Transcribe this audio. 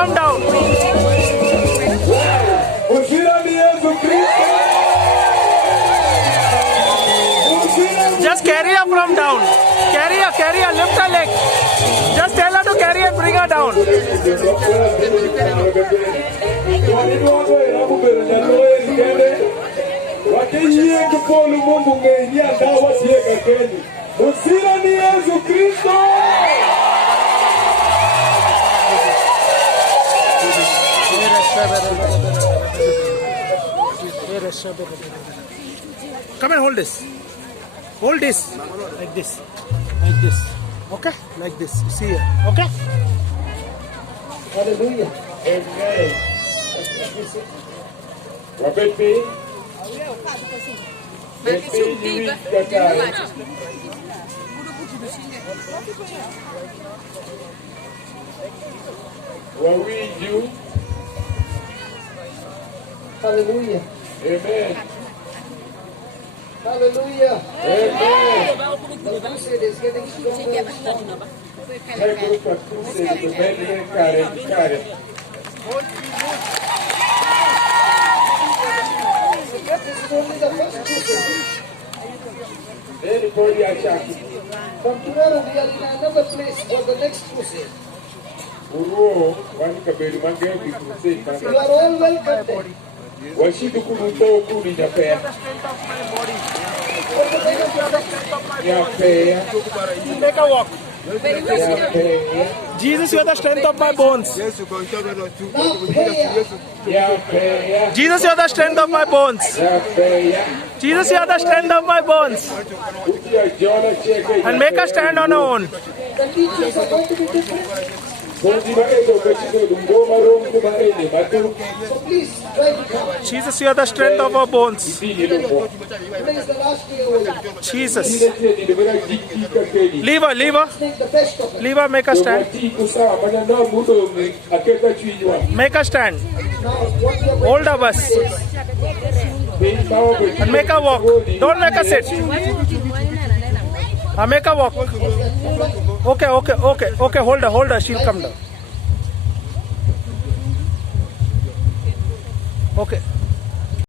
from down. Just carry her from down. Carry her, lift her leg. Just tell her to carry and bring her down. Come and hold this. Hold this. Like this. Like this. Okay? Like this. See here. Okay? Hallelujah. Amen. Prophet P. You. Hallelujah. Amen. Hallelujah. Amen. The crusade is getting stronger and stronger. This is only the first crusade. From tomorrow we are in another place for the next crusade. You are all welcome there. Make a walk. Jesus, you are the strength of my bones. Jesus, you are the strength of my bones. Jesus, you are the strength of my bones. And make us stand on our own. The teachings are going to be different. So please try to come. Jesus, you are the strength of our bones. Today is the last day only. Jesus. Leave her. Make the best of it. Leave her, make her stand. Make her stand. Now what we are Hold her bus. And make her walk. Don't make her sit. Make her walk. Okay. Hold her. She'll come down. Okay.